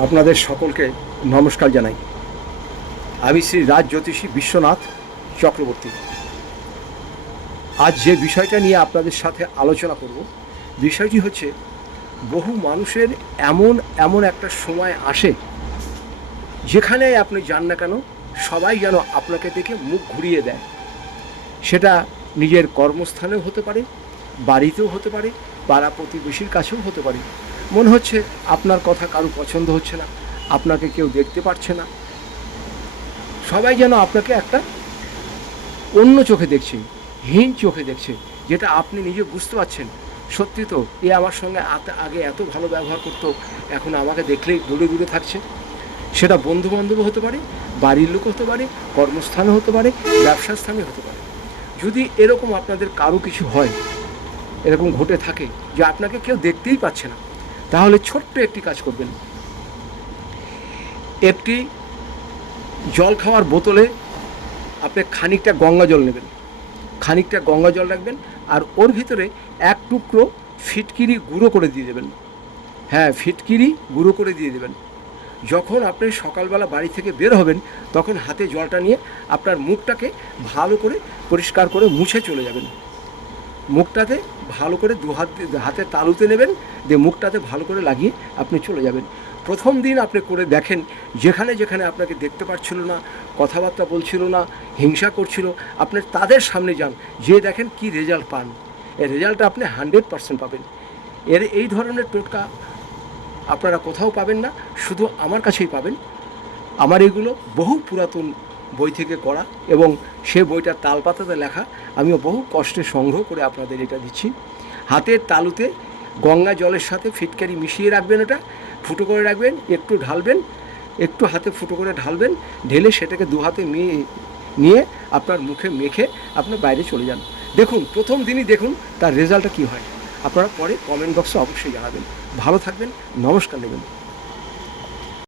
আপনাদের সকলকে নমস্কার জানাই। আমি শ্রী রাজ জ্যোতিষী বিশ্বনাথ চক্রবর্তী। আজ যে বিষয়টা নিয়ে আপনাদের সাথে আলোচনা করব, বিষয়টি হচ্ছে বহু মানুষের এমন একটা সময় আসে যেখানে আপনি যান না কেন সবাই যেন আপনাকে দেখে মুখ ঘুরিয়ে দেয়। সেটা নিজের কর্মস্থানেও হতে পারে, বাড়িতেও হতে পারে, পাড়া প্রতিবেশীর কাছেও হতে পারে। মনে হচ্ছে আপনার কথা কারো পছন্দ হচ্ছে না, আপনাকে কেউ দেখতে পাচ্ছে না, সবাই যেন আপনাকে একটা অন্য চোখে দেখছে, হীন চোখে দেখছে, যেটা আপনি নিজে বুঝতে পারছেন সত্যি তো এ আমার সঙ্গে আগে এত ভালো ব্যবহার করতো, এখন আমাকে দেখলেই দূরে দূরে থাকছে। সেটা বন্ধুবান্ধব হতে পারে, বাড়ির লোক হতে পারে, কর্মস্থানে হতে পারে, ব্যবসা স্থানে হতে পারে। যদি এরকম আপনাদের কারো কিছু হয়, এরকম ঘটে থাকে যে আপনাকে কেউ দেখতেই পাচ্ছে না, তাহলে ছোট্ট একটি কাজ করবেন। একটি জল খাওয়ার বোতলে আপনি খানিকটা গঙ্গা জল নেবেন, খানিকটা গঙ্গা জল রাখবেন, আর ওর ভিতরে এক টুকরো ফিটকিরি গুঁড়ো করে দিয়ে দেবেন। হ্যাঁ, ফিটকিরি গুঁড়ো করে দিয়ে দেবেন। যখন আপনি সকালবেলা বাড়ি থেকে বের হবেন, তখন হাতে জলটা নিয়ে আপনার মুখটাকে ভালো করে পরিষ্কার করে মুছে চলে যাবেন। মুখটাতে ভালো করে হাতে তালুতে নেবেন, দিয়ে মুখটাতে ভালো করে লাগিয়ে আপনি চলে যাবেন। প্রথম দিন আপনি করে দেখেন, যেখানে যেখানে আপনাকে দেখতে পাচ্ছিল না, কথাবার্তা বলছিল না, হিংসা করছিল, আপনি তাদের সামনে যান, যে দেখেন কি রেজাল্ট পান। এই রেজাল্টটা আপনি 100% পাবেন। এই ধরনের টোটকা আপনারা কোথাও পাবেন না, শুধু আমার কাছেই পাবেন। আমার এগুলো বহু পুরাতন বই থেকে করা, এবং সে বইটার তালপাতাতে লেখা। আমিও বহু কষ্টে সংগ্রহ করে আপনাদের এটা দিচ্ছি। হাতের তালুতে গঙ্গা জলের সাথে ফিটকারি মিশিয়ে রাখবেন, ওটা ফুটো করে রাখবেন, একটু ঢালবেন, একটু হাতে ফুটো করে ঢালবেন, ঢেলে সেটাকে দু হাতে নিয়ে আপনার মুখে মেখে আপনি বাইরে চলে যান। দেখুন, প্রথম দিনই দেখুন তার রেজাল্টটা কী হয়। আপনারা পরে কমেন্ট বক্সে অবশ্যই জানাবেন। ভালো থাকবেন, নমস্কার নেবেন।